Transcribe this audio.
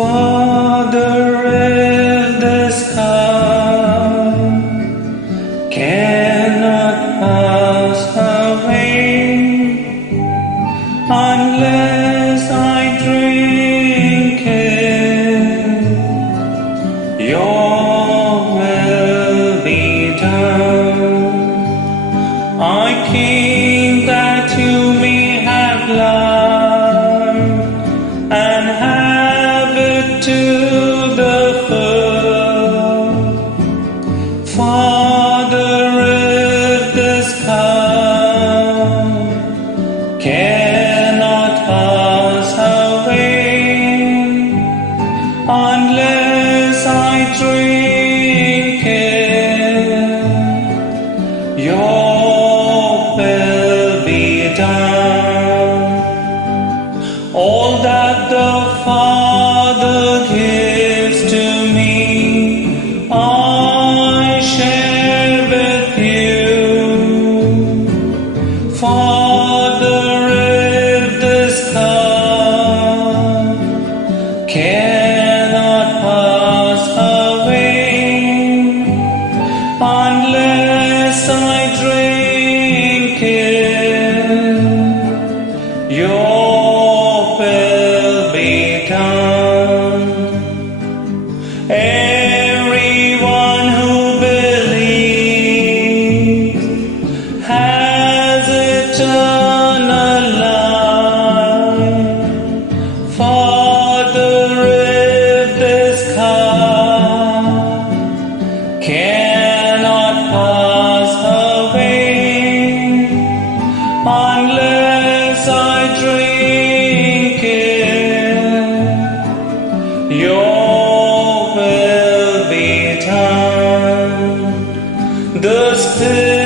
Father, if this cup cannot pass away unless I drink it, your will be done. I came that you may have life and have it to the full. Father, if this cup cannot pass away unless I drink it, your will be done. All that the Father gives to me, I share with you. Father, if this cup cannot pass away unless I drink it, your will be done. Everyone who believes has eternal life. Father, if this cup cannot pass away unless I drink it, your will be done. The Spirit